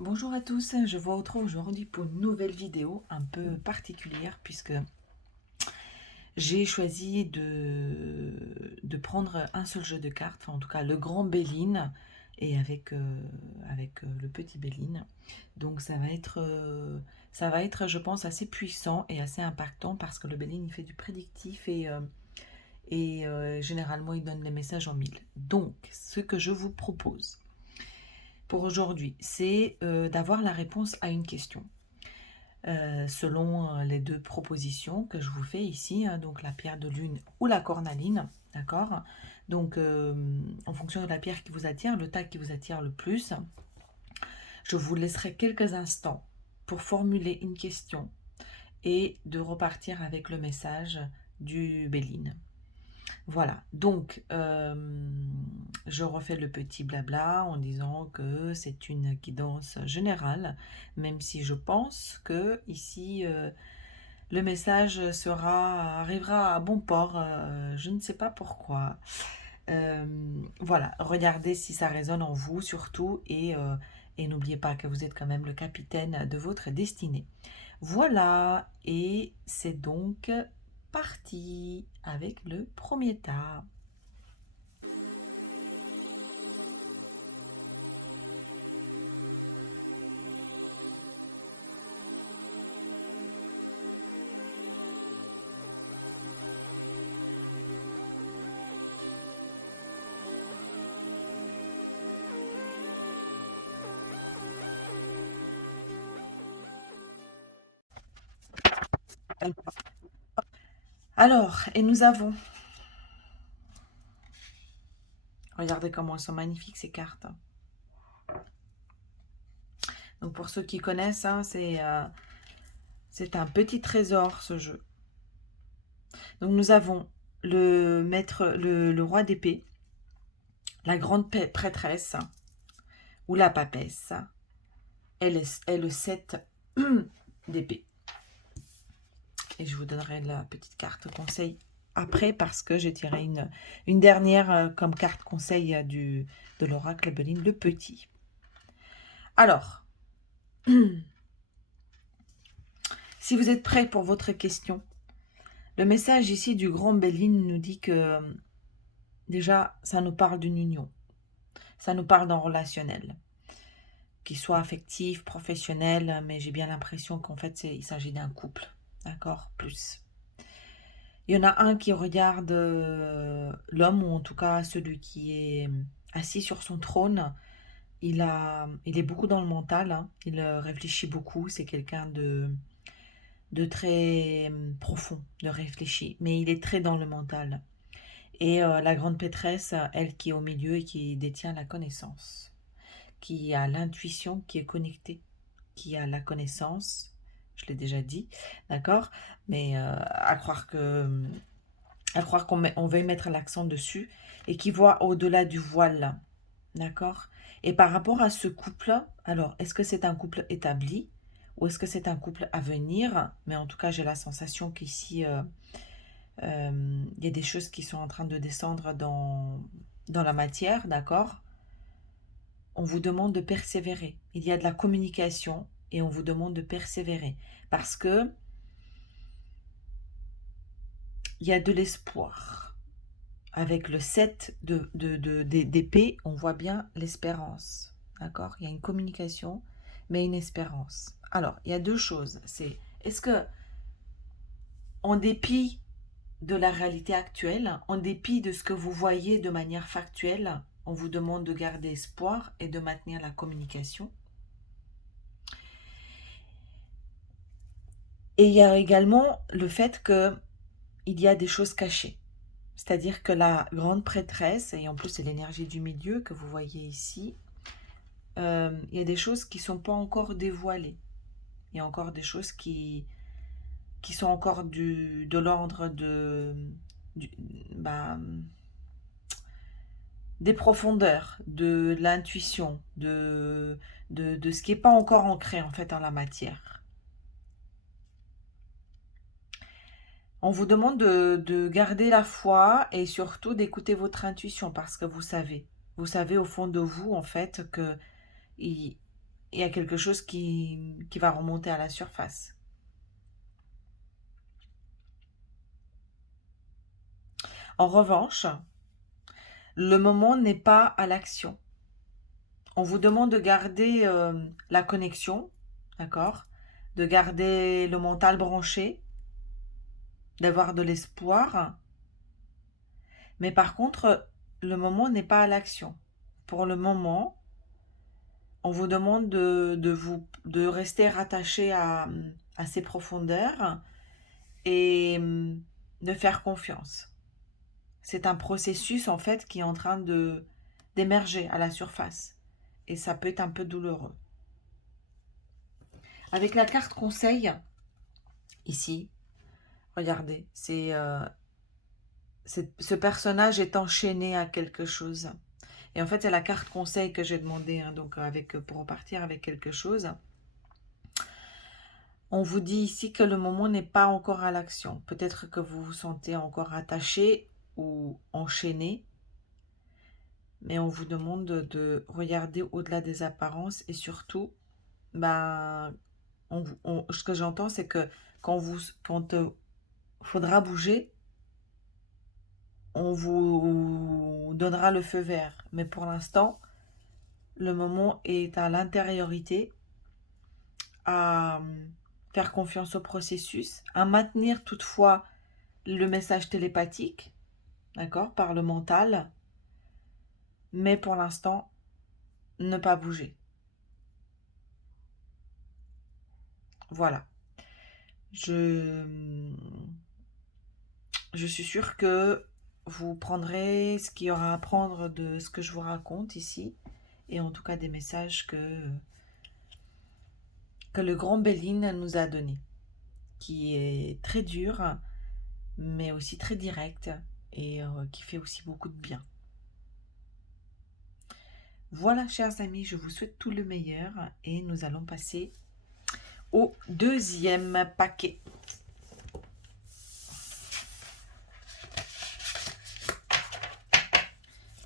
Bonjour à tous, je vous retrouve aujourd'hui pour une nouvelle vidéo un peu particulière puisque j'ai choisi de prendre un seul jeu de cartes, enfin, en tout cas le grand Béline et avec le petit Béline. Donc ça va être je pense assez puissant et assez impactant parce que le Béline il fait du prédictif et généralement il donne les messages en mille. Donc ce que je vous propose pour aujourd'hui, c'est d'avoir la réponse à une question. Selon les deux propositions que je vous fais ici, hein, donc la pierre de lune ou la cornaline, d'accord. Donc en fonction de la pierre qui vous attire, le tag qui vous attire le plus, je vous laisserai quelques instants pour formuler une question et de repartir avec le message du Béline. Voilà, donc je refais le petit blabla en disant que c'est une guidance générale, même si je pense que ici le message arrivera à bon port, je ne sais pas pourquoi. Voilà, regardez si ça résonne en vous surtout et n'oubliez pas que vous êtes quand même le capitaine de votre destinée. Voilà, et c'est donc parti avec le premier tas. Alors, et nous avons, regardez comment elles sont magnifiques ces cartes. Donc pour ceux qui connaissent, hein, c'est un petit trésor ce jeu. Donc nous avons le maître, le roi d'épée, la grande prêtresse ou la papesse et le 7 d'épée. Et je vous donnerai la petite carte conseil après parce que j'ai tiré une dernière comme carte conseil de l'oracle Béline, le petit. Alors, si vous êtes prêts pour votre question, le message ici du grand Béline nous dit que déjà, ça nous parle d'une union. Ça nous parle d'un relationnel, qu'il soit affectif, professionnel, mais j'ai bien l'impression qu'en fait, il s'agit d'un couple. D'accord? Plus. Il y en a un qui regarde l'homme, ou en tout cas celui qui est assis sur son trône. Il est beaucoup dans le mental, hein. Il réfléchit beaucoup. C'est quelqu'un de très profond, de réfléchi. Mais il est très dans le mental. Et la grande pétresse, elle qui est au milieu et qui détient la connaissance, qui a l'intuition, qui est connectée, qui a la connaissance, je l'ai déjà dit, d'accord. Mais à croire on va y mettre l'accent dessus, et qui voit au-delà du voile, d'accord. Et par rapport à ce couple, alors, est-ce que c'est un couple établi ou est-ce que c'est un couple à venir? Mais en tout cas, j'ai la sensation qu'ici, il y a des choses qui sont en train de descendre dans la matière, d'accord. On vous demande de persévérer. Il y a de la communication et on vous demande de persévérer parce que il y a de l'espoir. Avec le 7 d'épée, on voit bien l'espérance. D'accord? Il y a une communication, mais une espérance. Alors, il y a deux choses. C'est, est-ce que, en dépit de la réalité actuelle, en dépit de ce que vous voyez de manière factuelle, on vous demande de garder espoir et de maintenir la communication? Et il y a également le fait que il y a des choses cachées. C'est-à-dire que la grande prêtresse, et en plus c'est l'énergie du milieu que vous voyez ici, il y a des choses qui ne sont pas encore dévoilées. Il y a encore des choses qui sont encore de l'ordre du- bah, des profondeurs, de l'intuition, de ce qui n'est pas encore ancré en fait en la matière. On vous demande de garder la foi et surtout d'écouter votre intuition parce que vous savez au fond de vous en fait que il y a quelque chose qui va remonter à la surface. En revanche, le moment n'est pas à l'action. On vous demande de garder la connexion, d'accord? De garder le mental branché, d'avoir de l'espoir. Mais par contre, le moment n'est pas à l'action. Pour le moment, on vous demande de rester rattaché à ces profondeurs et de faire confiance. C'est un processus en fait qui est en train d'émerger à la surface et ça peut être un peu douloureux. Avec la carte conseil, ici, regardez, ce personnage est enchaîné à quelque chose. Et en fait, c'est la carte conseil que j'ai demandé, hein, donc pour repartir avec quelque chose. On vous dit ici que le moment n'est pas encore à l'action. Peut-être que vous vous sentez encore attaché ou enchaîné, mais on vous demande de regarder au-delà des apparences et surtout, ben, ce que j'entends, c'est que quand faudra bouger, on vous donnera le feu vert. Mais pour l'instant, le moment est à l'intériorité, à faire confiance au processus, à maintenir toutefois le message télépathique, d'accord, par le mental, mais pour l'instant, ne pas bouger. Voilà. Je suis sûre que vous prendrez ce qu'il y aura à prendre de ce que je vous raconte ici, et en tout cas des messages que le grand Béline nous a donné, qui est très dur, mais aussi très direct, et qui fait aussi beaucoup de bien. Voilà, chers amis, je vous souhaite tout le meilleur, et nous allons passer au deuxième paquet.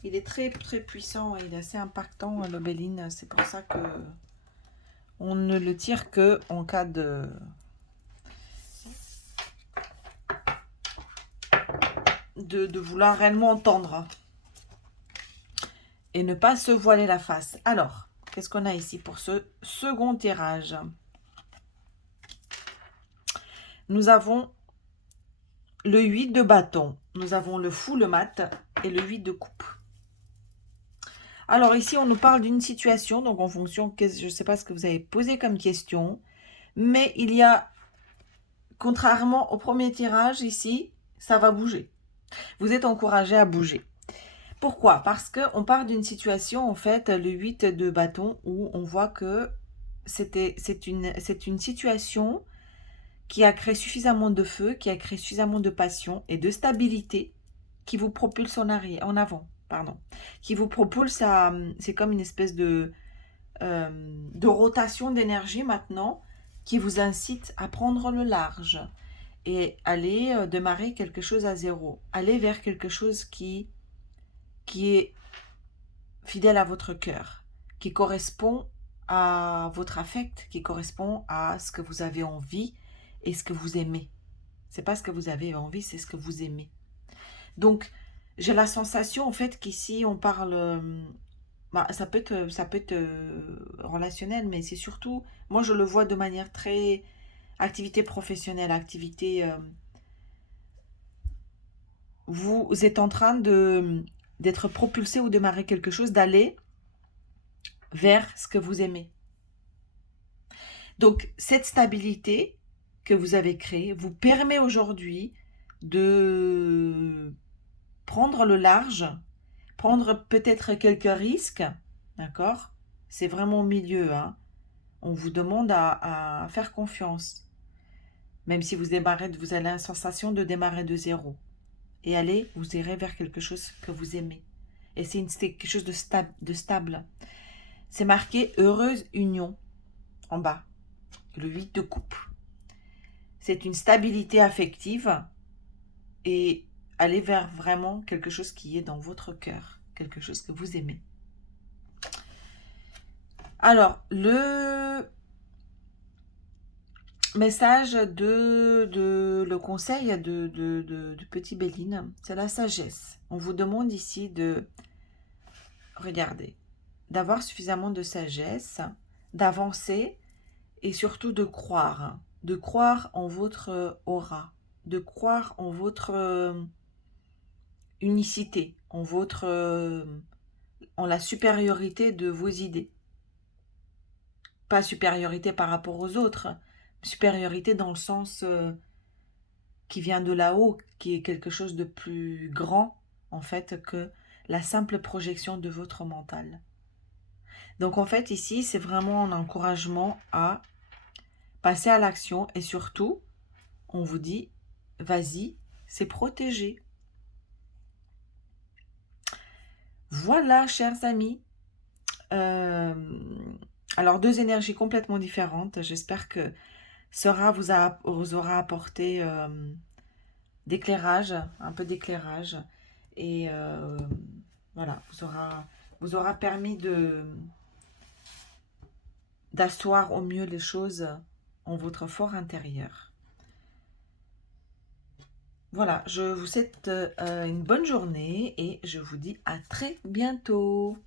Il est très très puissant, il est assez impactant, le Béline. C'est pour ça que on ne le tire que en cas de vouloir réellement entendre et ne pas se voiler la face. Alors, qu'est-ce qu'on a ici pour ce second tirage? Nous avons le 8 de bâton, nous avons le fou, le mat et le 8 de coupe. Alors ici, on nous parle d'une situation, donc en fonction, je ne sais pas ce que vous avez posé comme question, mais il y a, contrairement au premier tirage ici, ça va bouger. Vous êtes encouragé à bouger. Pourquoi? Parce qu'on part d'une situation, en fait, le 8 de bâton, où on voit que c'est une situation qui a créé suffisamment de feu, qui a créé suffisamment de passion et de stabilité qui vous propulse en avant, pardon, qui vous propulse à, c'est comme une espèce de rotation d'énergie maintenant, qui vous incite à prendre le large et aller démarrer quelque chose à zéro, aller vers quelque chose qui est fidèle à votre cœur, qui correspond à votre affect, qui correspond à ce que vous avez envie et ce que vous aimez. C'est pas ce que vous avez envie, c'est ce que vous aimez. Donc, j'ai la sensation en fait qu'ici on parle, ça peut être relationnel, mais c'est surtout, moi je le vois de manière très activité professionnelle, activité. Vous êtes en train d'être propulsé ou démarrer quelque chose, d'aller vers ce que vous aimez. Donc, cette stabilité que vous avez créée vous permet aujourd'hui de prendre le large, prendre peut-être quelques risques, d'accord? C'est vraiment au milieu, hein? On vous demande à faire confiance. Même si vous avez la sensation de démarrer de zéro. Et allez, vous irez vers quelque chose que vous aimez. Et c'est quelque chose de stable. C'est marqué heureuse union en bas. Le 8 de coupe. C'est une stabilité affective et aller vers vraiment quelque chose qui est dans votre cœur, quelque chose que vous aimez. Alors, le message le conseil de Petit Béline, c'est la sagesse. On vous demande ici de, regardez, d'avoir suffisamment de sagesse, d'avancer et surtout de croire en votre aura, de croire en votre unicité, en la supériorité de vos idées. Pas supériorité par rapport aux autres, supériorité dans le sens qui vient de là-haut, qui est quelque chose de plus grand, en fait, que la simple projection de votre mental. Donc, en fait, ici, c'est vraiment un encouragement à passer à l'action et surtout, on vous dit, vas-y, c'est protégé. Voilà, chers amis. Alors, deux énergies complètement différentes. J'espère que vous aura apporté d'éclairage, un peu d'éclairage. Et voilà, vous aura permis d'asseoir au mieux les choses en votre fort intérieur. Voilà, je vous souhaite une bonne journée et je vous dis à très bientôt.